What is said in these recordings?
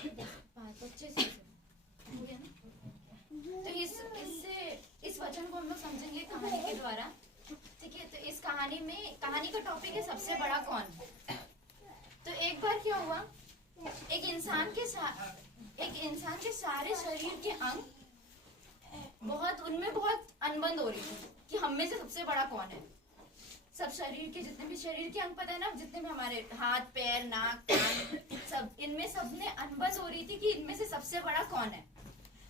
25 हो गया ना। तो इस वचन को हम लोग समझेंगे कहानी के द्वारा। ठीक है, तो इस कहानी में, कहानी का टॉपिक है सबसे बड़ा कौन। तो एक बार क्या हुआ, एक इंसान के सारे शरीर के अंग उनमें बहुत अनबन हो रही थी कि हम में से सबसे बड़ा कौन है। सब शरीर के जितने भी शरीर के अंग पता है ना, जितने भी हमारे हाथ पैर नाक कान सब, इनमें सब में अनबन हो रही थी कि इनमें से सबसे बड़ा कौन है।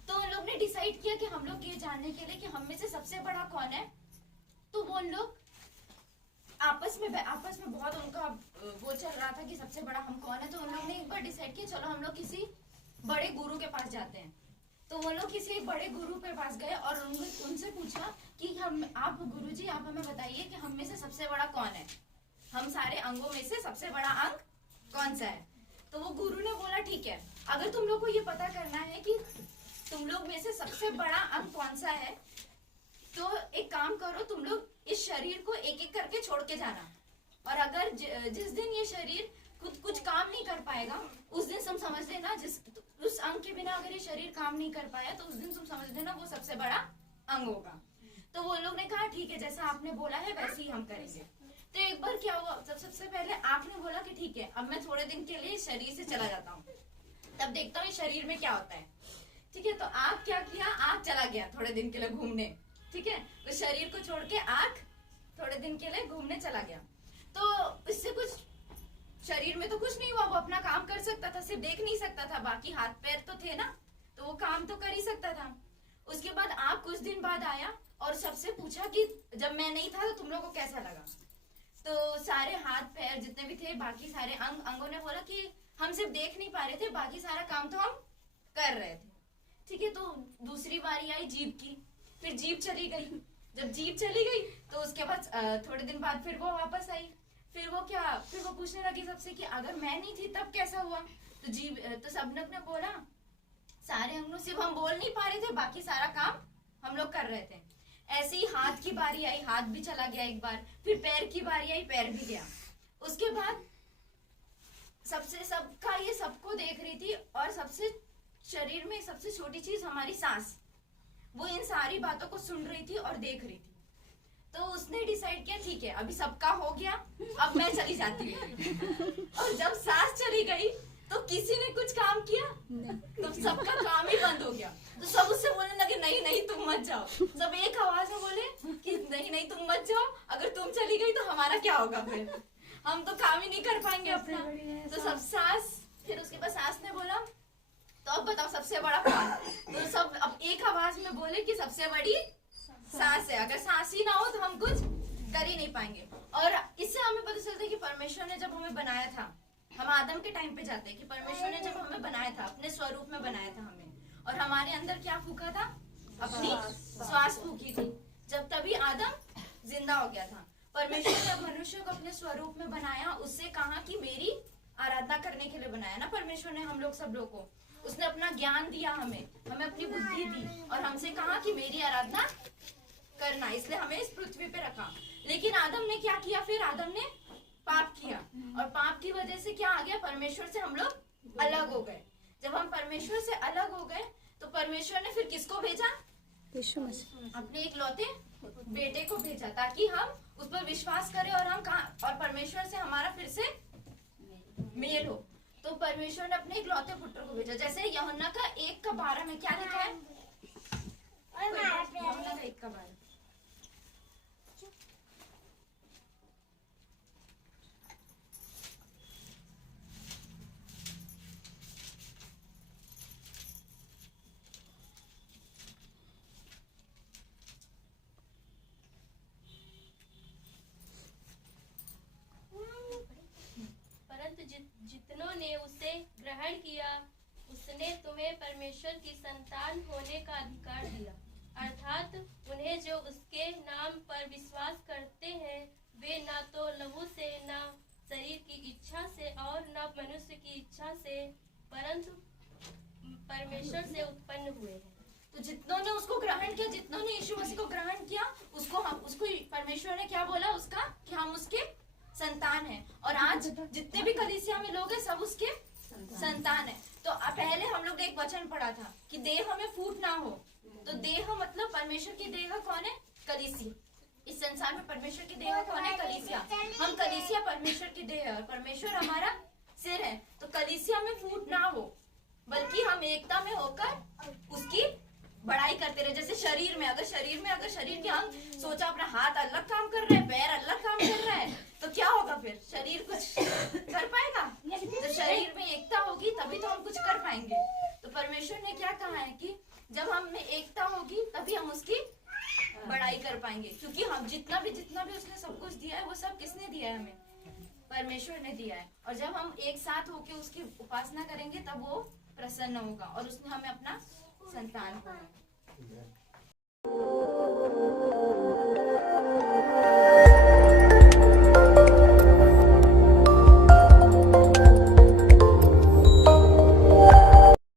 तो उन लोग ने डिसाइड किया कि हम लोग ये जानने के लिए कि हम में से सबसे बड़ा कौन है, तो वो लोग आपस में बहुत उनका वो चल रहा था कि सबसे बड़ा हम कौन है। तो उन लोग ने एक बार डिसाइड किया चलो हम लोग किसी बड़े गुरु के पास जाते हैं। तो वो लोग किसी बड़े गुरु के पास गए और उनसे पूछा कि आप गुरुजी आप हमें बताइए कि हम में से सबसे बड़ा कौन है, हम सारे अंगों में से सबसे बड़ा अंग कौन सा है। तो वो गुरु ने बोला ठीक है, अगर तुम लोग को ये पता करना है कि तुम लोग में से सबसे बड़ा अंग कौन सा है, तो एक काम करो, तुम लोग इस शरीर को एक एक करके छोड़ के जाना, और अगर जिस दिन ये शरीर खुद कुछ काम नहीं कर पाएगा उस दिन तुम समझ लेना, उस अंग के बिना अगर ये शरीर काम नहीं कर पाया तो उस दिन तुम समझ लेना वो सबसे बड़ा अंग होगा। तो वो लोग ने कहा ठीक है, जैसा आपने बोला है वैसे ही हम करेंगे। तो एक बार क्या हुआ, सबसे पहले आपने बोला कि ठीक है अब मैं थोड़े दिन के लिए शरीर से चला जाता हूँ, तब देखता हूँ शरीर में क्या होता है। ठीक है, तो आप क्या किया, आप चला गया थोड़े दिन के लिए घूमने। ठीक है, तो शरीर को छोड़ के आँख थोड़े दिन के लिए घूमने चला गया। तो इससे कुछ शरीर में तो कुछ नहीं हुआ, वो अपना काम कर सकता था, सिर्फ देख नहीं सकता था, बाकी हाथ पैर तो थे ना, तो वो काम तो कर ही सकता था। उसके बाद आप कुछ दिन बाद आया और सबसे पूछा कि जब मैं नहीं था तो तुम लोगों को कैसा लगा। तो सारे हाथ पैर जितने भी थे, बाकी सारे अंगों ने बोला कि हम सिर्फ देख नहीं पा रहे थे, बाकी सारा काम तो हम कर रहे थे। ठीक है, तो दूसरी बारी आई जीभ की, फिर जीभ चली गई। जब जीभ चली गई तो उसके बाद थोड़े दिन बाद फिर वो वापस आई। फिर वो पूछने लगी सबसे कि अगर मैं नहीं थी तब कैसा हुआ। तो सब लोग ने बोला सारे अंगों, सिर्फ हम बोल नहीं पा रहे थे, बाकी सारा काम हम लोग कर रहे थे। ऐसे ही हाथ की बारी आई, हाथ भी चला गया एक बार, फिर पैर की बारी आई, पैर भी गया। उसके बाद सबका ये सबको देख रही थी, और सबसे शरीर में सबसे छोटी चीज हमारी सांस, वो इन सारी बातों को सुन रही थी और देख रही थी। तो उसने डिसाइड किया ठीक है अभी सबका हो गया, अब मैं चली जाती हूँ। और जब सांस चली गई तो किसी ने कुछ काम किया, तो सबका काम ही बंद हो गया। तो सब उससे बोलने लगे नहीं नहीं तुम मत जाओ। सब एक आवाज में बोले कि नहीं नहीं तुम मत जाओ, अगर तुम चली गई तो हमारा क्या होगा, फिर हम तो काम ही नहीं कर पाएंगे अपना। तो सब सांस, फिर उसके बाद सांस ने बोला तो अब बताओ सबसे बड़ा कौन। तो सब अब एक आवाज में बोले कि सबसे बड़ी सांस है, अगर सांस ही ना हो तो हम कुछ कर ही नहीं पाएंगे। और इससे हमें पता चलता है कि परमेश्वर ने जब हमें बनाया था, हम आदम के टाइम पे जाते हैं कि परमेश्वर ने जब हमें बनाया था, अपने स्वरूप में बनाया था हमें, और हमारे अंदर क्या फूका था, अपनी श्वास फूकी थी, जब तभी आदम जिंदा हो गया था। परमेश्वर ने मनुष्य को अपने स्वरूप में बनाया, उससे कहा कि मेरी आराधना करने के लिए बनाया ना परमेश्वर ने हम लोग सब लोग को। उसने अपना ज्ञान दिया, हमें अपनी बुद्धि दी, और हमसे कहा कि मेरी आराधना करना, इसलिए हमें इस पृथ्वी पे रखा। लेकिन आदम ने क्या किया, फिर आदम ने पाप किया, और पाप की वजह से क्या आ गया, परमेश्वर से हम लोग अलग हो गए। जब हम परमेश्वर से अलग हो गए तो परमेश्वर ने फिर किसको भेजा, यीशु मसीह, अपने इकलौते बेटे को भेजा, ताकि हम उस पर विश्वास करें और परमेश्वर से हमारा फिर से मेल हो। तो परमेश्वर ने अपने इकलौते पुत्र को भेजा। जैसे यूहन्ना का 1:12 में क्या लिखा है, यूहन्ना का 1:12, जितनों ने उसे ग्रहण किया उसने तुम्हें परमेश्वर की संतान होने का अधिकार दिया, अर्थात उन्हें जो उसके नाम पर विश्वास करते हैं, वे न तो लहू से, न शरीर की इच्छा से और न मनुष्य की इच्छा से, परंतु परमेश्वर से उत्पन्न हुए हैं। तो जितनों ने उसको ग्रहण किया, जितनों ने यीशु मसीह को ग्रहण किया, उसको परमेश्वर ने क्या बोला उसका, कि हम उसके संतान हैं। और आज जितने भी कलीसिया में लोग हैं सब उसके संतान हैं। तो पहले लोग एक वचन पढ़ा था कि देह में फूट ना हो। तो देह मतलब परमेश्वर की देह कौन है? कलीसिया। इस संसार में परमेश्वर की देह कौन है? कलीसिया। हम कलीसिया परमेश्वर की देह है और परमेश्वर हमारा सिर है। तो कलीसिया में फूट ना हो, बल्कि हम एकता में होकर उसकी बड़ाई करते रहे। जैसे शरीर में अगर शरीर के अंग सोचा अपना हाथ अलग काम कर रहा है, पैर अलग काम कर रहा है, तो क्या होगा? फिर शरीर कुछ कर पाएगा? तो शरीर में एकता होगी तभी तो हम कुछ कर पाएंगे। तो परमेश्वर ने क्या कहा है कि जब हम में एकता होगी तभी हम उसकी बड़ाई कर पाएंगे, क्योंकि हम जितना भी उसने सब कुछ दिया है वो सब किसने दिया है? हमें परमेश्वर ने दिया है। और जब हम एक साथ होके उसकी उपासना करेंगे तब वो प्रसन्न होगा और उसने हमें अपना संतान होगा।